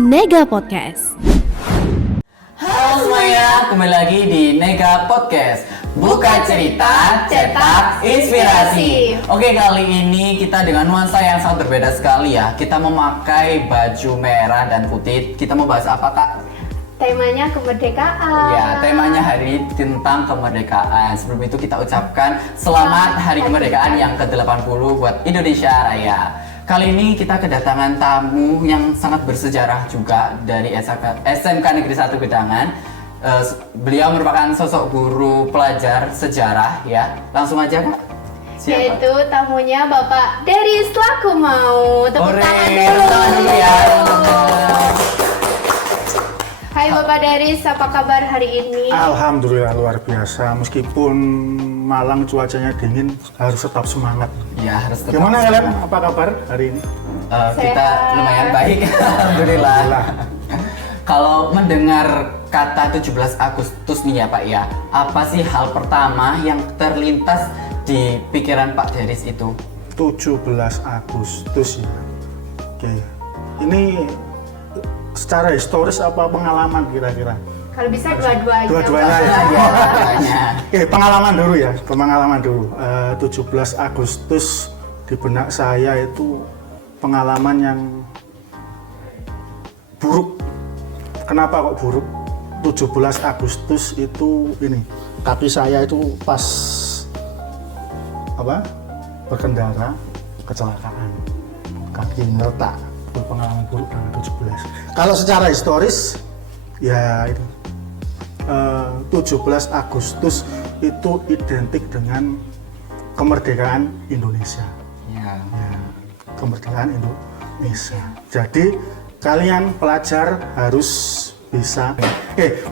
Nega Podcast. Halo semuanya, kembali lagi di Nega Podcast. Buka cerita, cetak inspirasi. Oke, kali ini kita dengan nuansa yang sangat berbeda sekali ya. Kita memakai baju merah dan putih. Kita mau bahas apa, Kak? Temanya kemerdekaan. Ya, temanya hari ini tentang kemerdekaan. Sebelum itu kita ucapkan selamat Hari Kemerdekaan yang ke-80 buat Indonesia Raya. Kali ini kita kedatangan tamu yang sangat bersejarah juga dari SMK Negeri 1 Gedangan. Beliau merupakan sosok guru pelajar sejarah ya. Langsung aja, Kak. Siapa? Yaitu tamunya Bapak Deris Laku Mau. Tepuk tangan dulu. Tepuk tangan dulu ya. Hai Bapak Deris, apa kabar hari ini? Alhamdulillah luar biasa. Meskipun Malang cuacanya dingin, harus tetap semangat. Ya, harus tetap. Gimana kalian? Apa kabar hari ini? Kita lumayan baik, alhamdulillah. Kalau mendengar kata 17 Agustus nih ya Pak ya, apa sih hal pertama yang terlintas di pikiran Pak Deris itu? 17 Agustus ya. Oke. Ini secara historis apa pengalaman kira-kira? Kalau bisa dua-duanya. Dua-duanya ya. Dua-duanya. Oke, pengalaman dulu ya. Pengalaman dulu. 17 Agustus di benak saya itu pengalaman yang buruk. Kenapa kok buruk? 17 Agustus itu ini, kaki saya itu pas berkendara kecelakaan, kaki meletak. Pengalaman buruk tanggal 17. Kalau secara historis ya itu 17 Agustus itu identik dengan kemerdekaan Indonesia. Ya. Ya, kemerdekaan Indonesia. Jadi kalian pelajar harus bisa.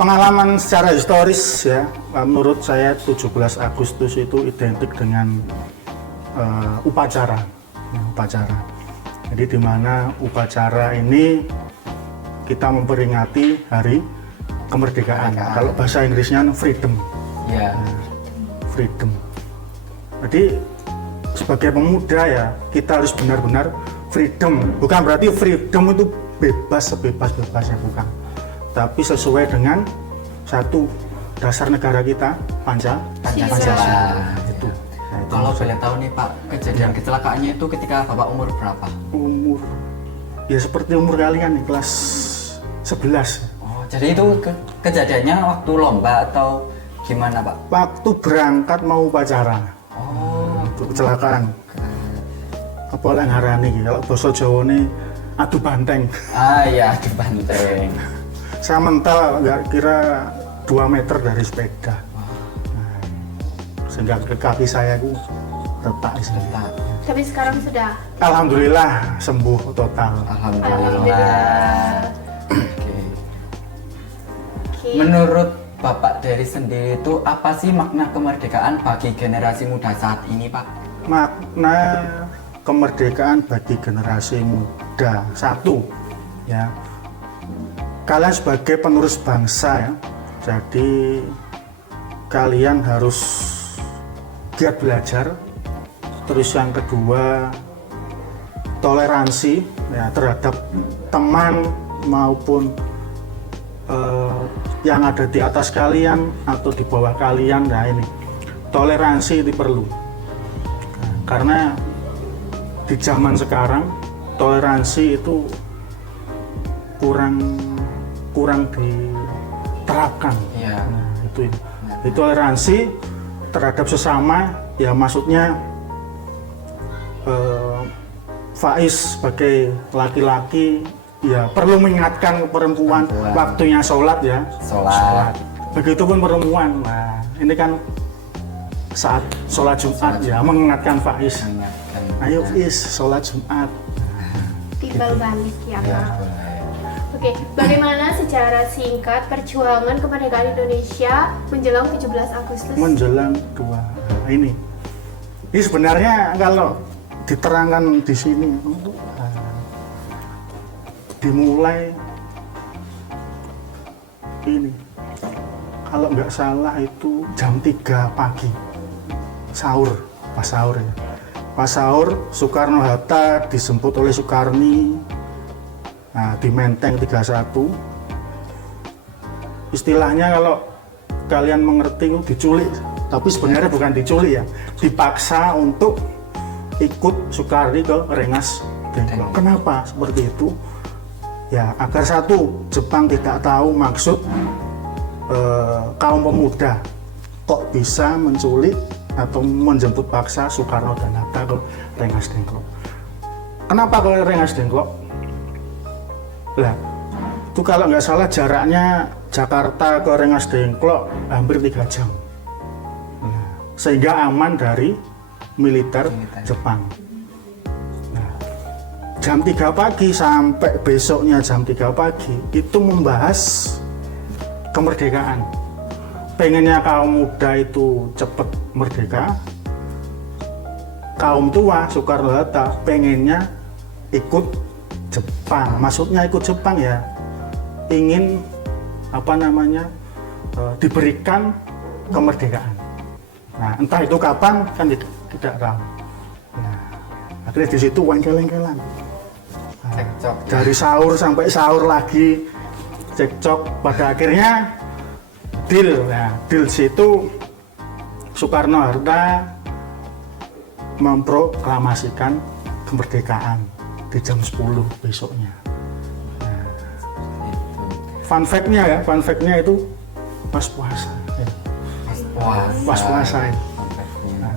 Pengalaman secara historis ya, menurut saya 17 Agustus itu identik dengan upacara. Jadi di mana upacara ini kita memperingati hari kemerdekaan. Kalau bahasa Inggrisnya freedom. Ya. Freedom. Jadi sebagai pemuda ya kita harus benar-benar freedom. Bukan berarti freedom itu bebas sebebas-bebasnya, bukan. Tapi sesuai dengan satu dasar negara kita, Pancasila. Itu. Kalau boleh tahu nih Pak, kejadian kecelakaannya itu ketika Bapak umur berapa? Umur ya seperti umur kalian nih, kelas 11. Oh, jadi itu kejadiannya waktu lomba atau gimana Pak? Waktu berangkat mau upacara. Oh, Itu kecelakaan. Apa yang ngarani iki? Kalau basa Jawa nih adu banteng. ya di banteng. Saya mental nggak kira 2 meter dari sepeda. Sehingga ke kaki saya itu retak di sini. Tapi sekarang sudah. Alhamdulillah sembuh total. Alhamdulillah. Oke. Menurut Bapak Deris sendiri itu apa sih makna kemerdekaan bagi generasi muda saat ini, Pak? Makna kemerdekaan bagi generasi muda satu ya, kalian sebagai penerus bangsa ya, jadi kalian harus giat belajar. Terus yang kedua, toleransi ya terhadap teman maupun yang ada di atas kalian atau di bawah kalian. Nah ini toleransi itu perlu, karena di zaman sekarang toleransi itu kurang diterapkan. Iya. Nah, itu toleransi terhadap sesama ya, maksudnya Faiz sebagai laki-laki ya perlu mengingatkan perempuan waktunya sholat ya. Sholat. Begitupun perempuan. Nah ini kan saat sholat Jumat ya, mengingatkan Faiz. Ayo Faiz sholat Jumat. Timbal balik ya Ya, Pak. boleh. Oke, bagaimana secara singkat perjuangan kemerdekaan Indonesia menjelang 17 Agustus? Menjelang ini sebenarnya kalau diterangkan di sini dimulai ini, kalau nggak salah itu jam 3 pagi pas sahur ya. Pas sahur Soekarno Hatta dijemput oleh Soekarni Nah, di Menteng 31 istilahnya kalau kalian mengerti itu diculik, tapi sebenarnya bukan diculik ya, dipaksa untuk ikut Soekardi ke Rengas Dengklok. Kenapa seperti itu? Ya agar satu, Jepang tidak tahu maksud kaum pemuda kok bisa menculik atau menjemput paksa Soekarno dan Hatta ke Rengas Dengklok. Kenapa ke Rengas Dengklok? Lah, itu kalau nggak salah jaraknya Jakarta ke Rengas Dengklok hampir 3 jam. Nah, sehingga aman dari militer Jepang. Nah, jam 3 pagi sampai besoknya jam 3 pagi itu membahas kemerdekaan. Pengennya kaum muda itu cepat merdeka, kaum tua Soekarno-Hatta pengennya ikut Jepang. Maksudnya ikut Jepang ya ingin diberikan kemerdekaan. Nah, entah itu kapan kan tidak tahu. Nah, akhirnya di situ wengkel-wengkelan. Cekcok. Dari sahur sampai sahur lagi cekcok, pada akhirnya deal. Nah, deal situ Soekarno-Hatta memproklamasikan kemerdekaan di jam 10 besoknya. Nah, fun fact-nya itu pas puasa. Ya. Pas puasa ya. Nah,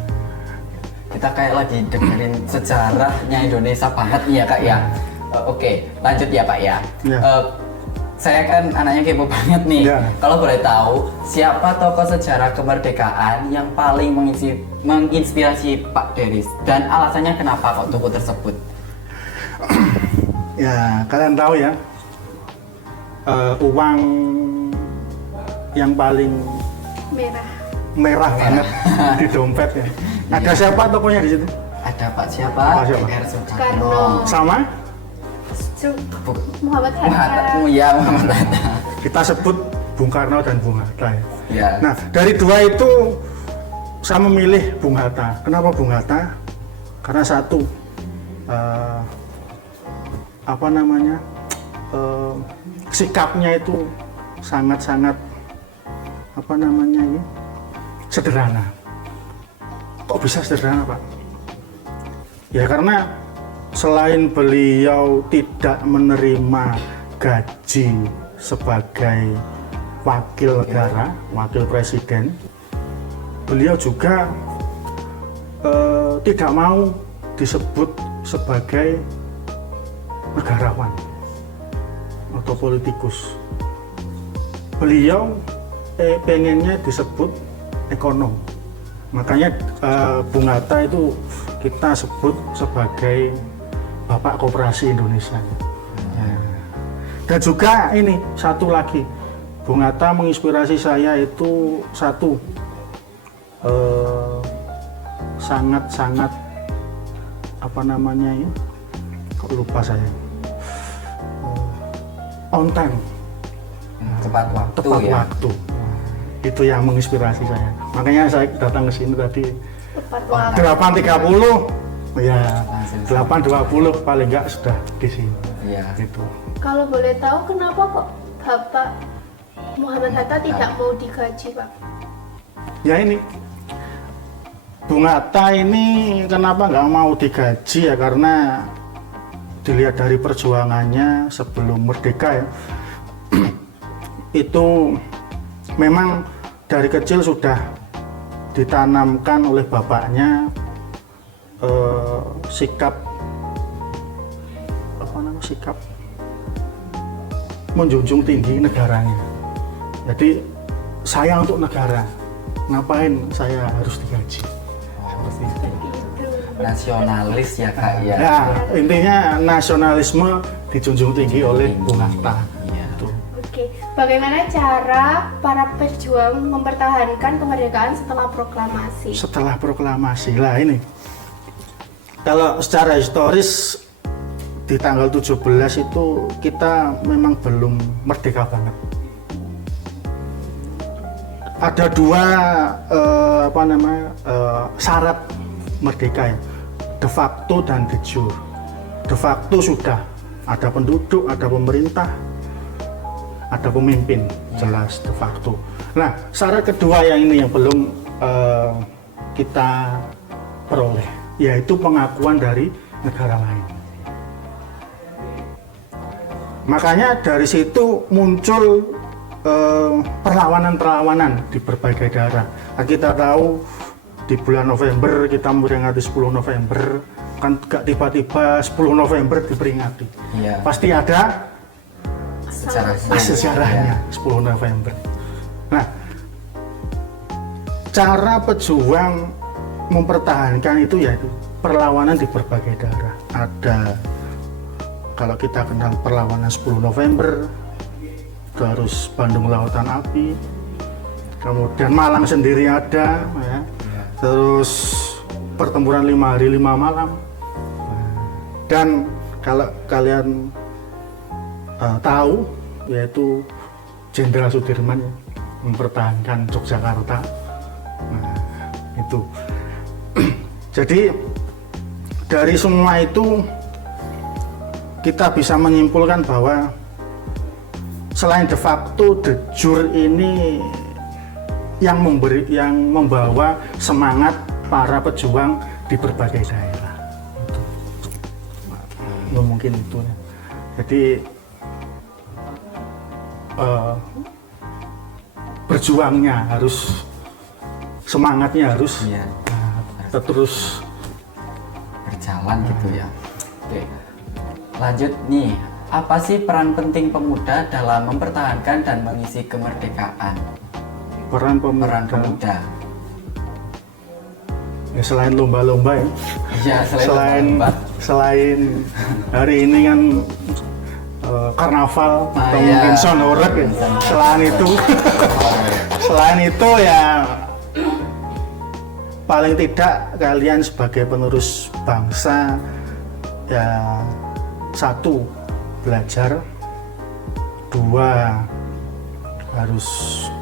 kita kayak lagi dengerin sejarahnya Indonesia banget nih ya Kak ya. Oke, lanjut ya Pak ya. Ya. Saya kan anaknya kepo banget nih. Ya. Kalau boleh tahu, siapa tokoh sejarah kemerdekaan yang paling menginspirasi Pak Deris dan alasannya kenapa kok tokoh tersebut? Ya, kalian tahu ya, uang yang paling merah banget di dompet ya. Ada siapa tokohnya di situ? Ada Pak siapa? Pak siapa? R. Soekarno. Sama? Muhammad Hatta. Muhammad Hatta. Kita sebut Bung Karno dan Bung Hatta ya. Ya. Nah, dari dua itu saya memilih Bung Hatta. Kenapa Bung Hatta? Karena satu, sikapnya itu sangat-sangat sederhana. Kok bisa sederhana, Pak? Ya karena selain beliau tidak menerima gaji sebagai wakil negara, wakil presiden, beliau juga tidak mau disebut sebagai negarawan atau politikus. Beliau pengennya disebut ekonom. Makanya Bung Hatta itu kita sebut sebagai Bapak Koperasi Indonesia. Dan juga ini satu lagi, Bung Hatta menginspirasi saya itu satu, sangat-sangat kok lupa saya, on time, Tepat waktu. Itu yang menginspirasi saya. Makanya saya datang ke sini tadi Tepat waktu. 8.30, ya 8.20 paling enggak sudah di sini. Iya. Gitu. Kalau boleh tahu kenapa kok Bapak Muhammad Hatta tidak mau digaji, Pak? Ya ini, Bung Hatta ini kenapa nggak mau digaji ya, karena dilihat dari perjuangannya sebelum merdeka ya, itu memang dari kecil sudah ditanamkan oleh bapaknya sikap menjunjung tinggi negaranya. Jadi saya untuk negara, ngapain saya harus digaji? Nasionalis ya Kak ya. Ya, intinya nasionalisme dijunjung tinggi oleh Bung Hatta. Iya. Oke, bagaimana cara para pejuang mempertahankan kemerdekaan setelah proklamasi? Setelah proklamasi, lah ini, kalau secara historis di tanggal 17 itu kita memang belum merdeka banget. Ada dua syarat merdeka ya, de facto dan de jure. De facto sudah Ada penduduk, ada pemerintah, ada pemimpin, jelas de facto. Nah, syarat kedua yang ini yang belum kita peroleh, yaitu pengakuan dari negara lain. Makanya dari situ muncul perlawanan-perlawanan di berbagai daerah. Nah, kita tahu di bulan November kita memperingati 10 November, kan gak tiba-tiba 10 November diperingati. Iya. Pasti ada Sejarahnya. sejarahnya 10 November. Nah, cara pejuang mempertahankan itu yaitu perlawanan di berbagai daerah. Ada, kalau kita kenal perlawanan 10 November, terus Bandung Lautan Api, kemudian Malang sendiri ada, ya. Terus pertempuran 5 hari 5 malam. Dan kalau kalian tahu, yaitu Jenderal Sudirman ya, mempertahankan Yogyakarta. Nah, itu. Jadi dari semua itu kita bisa menyimpulkan bahwa selain de facto, de jure ini yang membawa semangat para pejuang di berbagai daerah. Mungkin itu ya. Jadi berjuangnya harus, semangatnya harus terus berjalan gitu ya. Oke, lanjut nih, apa sih peran penting pemuda dalam mempertahankan dan mengisi kemerdekaan? peran Peran pemuda. pemuda. Ya, selain lomba-lomba ya. Ya, lomba. Selain hari ini kan karnaval atau iya. mungkin sonorek ya. Selain itu ya paling tidak kalian sebagai penerus bangsa ya, satu, belajar, dua, harus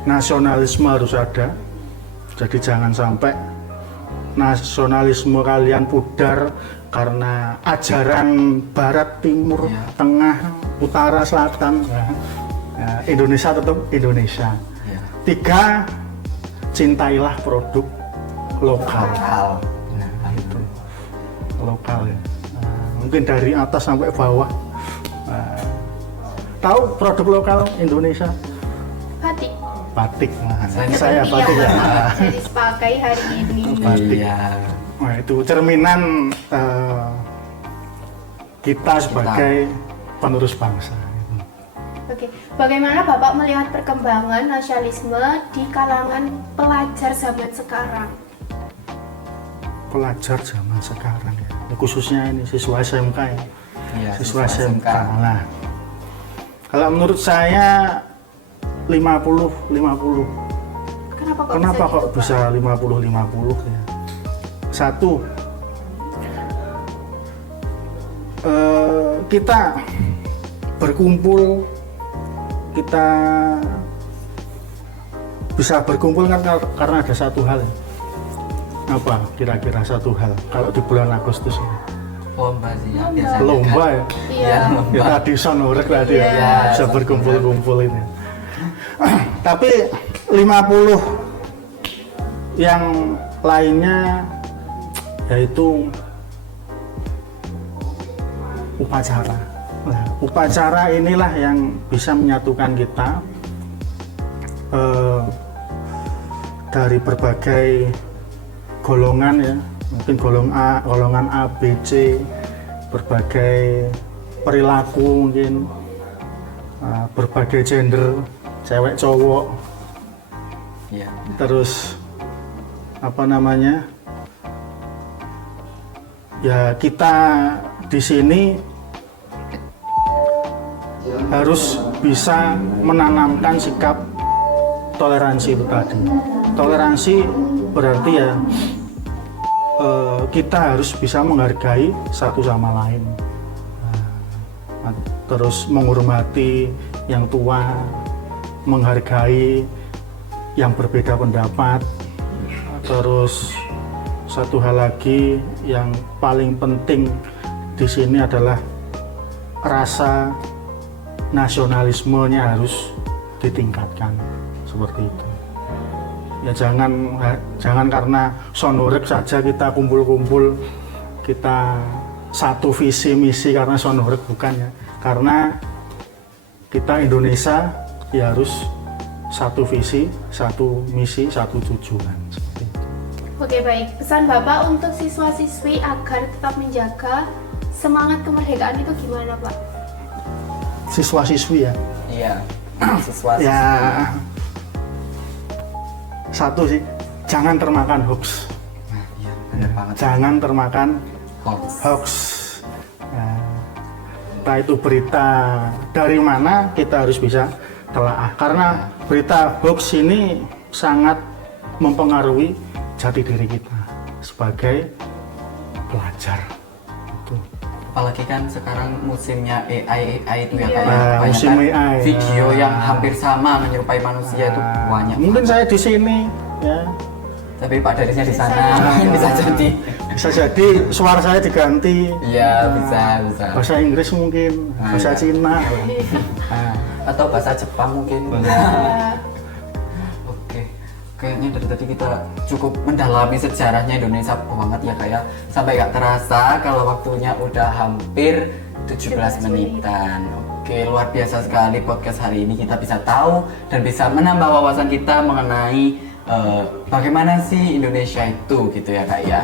nasionalisme harus ada. Jadi jangan sampai nasionalisme kalian pudar karena ajaran barat, timur, tengah, utara, selatan. Indonesia tetap Indonesia. Tiga, cintailah produk lokal. Itu lokal ya. Mungkin dari atas sampai bawah. Tahu produk lokal Indonesia? Batik. Batik. Seperti Saya batik ya. Jadi dipakai hari ini. Batik. Iya. Nah, itu cerminan kita sebagai penerus bangsa. Oke, bagaimana Bapak melihat perkembangan nasionalisme di kalangan pelajar zaman sekarang? Pelajar zaman sekarang ya, khususnya ini siswa SMK ya. Iya, siswa siswa SMK. SMK. Nah, kalau menurut saya 50-50. Kenapa kok bisa 50-50 ya? Satu, kita berkumpul, kita bisa berkumpul kan karena ada satu hal. Apa kira-kira satu hal kalau di bulan Agustus ini? Lomba sih ya, biasanya Lomba ya? Iya. Ya tadi sonorek tadi Iya. ya, bisa berkumpul-kumpul ini. Tapi 50 yang lainnya yaitu upacara. Nah, upacara inilah yang bisa menyatukan kita dari berbagai golongan ya, mungkin golongan A, B, C, berbagai perilaku mungkin, berbagai gender, cewek, cowok, Iya. terus apa namanya? Ya kita di sini harus bisa menanamkan sikap toleransi itu tadi. Toleransi berarti ya kita harus bisa menghargai satu sama lain, terus menghormati yang tua, menghargai yang berbeda pendapat, terus satu hal lagi yang paling penting di sini adalah rasa nasionalismenya harus ditingkatkan seperti itu. Ya jangan karena sonorek saja kita kumpul-kumpul, kita satu visi misi karena sonorek, bukan ya. Karena kita Indonesia ya harus satu visi, satu misi, satu tujuan seperti itu. Oke, baik. Pesan Bapak untuk siswa-siswi agar tetap menjaga semangat kemerdekaan itu gimana, Pak? Siswa-siswi ya. Iya. Siswa. Ya satu sih, jangan termakan hoax. Nah, iya, benar banget. Jangan termakan Hoax. hoax. Nah, entah itu berita dari mana, kita harus bisa telaah. Karena berita hoax ini sangat mempengaruhi jati diri kita sebagai pelajar. Itu. Apalagi kan sekarang musimnya AI itu ya, Iya. kayak banyak Musim kan AI. video yang hampir sama menyerupai manusia itu banyak. Mungkin saya di sini ya, Tapi Pak Darisnya di sana Di bisa sana. jadi. bisa jadi suara saya diganti. Iya, bisa. Bahasa Inggris mungkin, bahasa iya. Cina. Nah, Atau bahasa Jepang mungkin. Ya, Oke, kayaknya dari tadi kita cukup mendalami sejarahnya Indonesia banget ya, kayak sampai gak terasa kalau waktunya udah hampir 17 menitan. Oke, luar biasa sekali podcast hari ini, kita bisa tahu dan bisa menambah wawasan kita mengenai bagaimana sih Indonesia itu gitu ya Kak ya.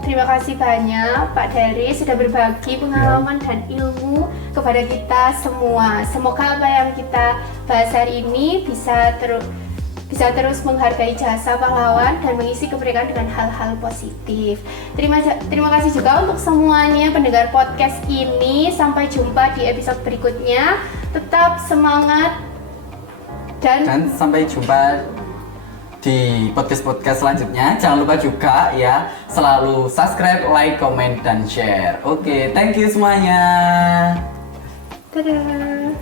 terima kasih banyak Pak Dari sudah berbagi pengalaman dan ilmu kepada kita semua. Semoga apa yang kita bahas hari ini bisa terus menghargai jasa pahlawan dan mengisi kemerdekaan dengan hal-hal positif. Terima kasih juga untuk semuanya pendengar podcast ini. Sampai jumpa di episode berikutnya. Tetap semangat Dan sampai jumpa di podcast-podcast selanjutnya. Jangan lupa juga ya, selalu subscribe, like, comment, dan share. Oke, thank you semuanya. dadah.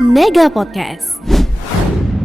Mega Podcast.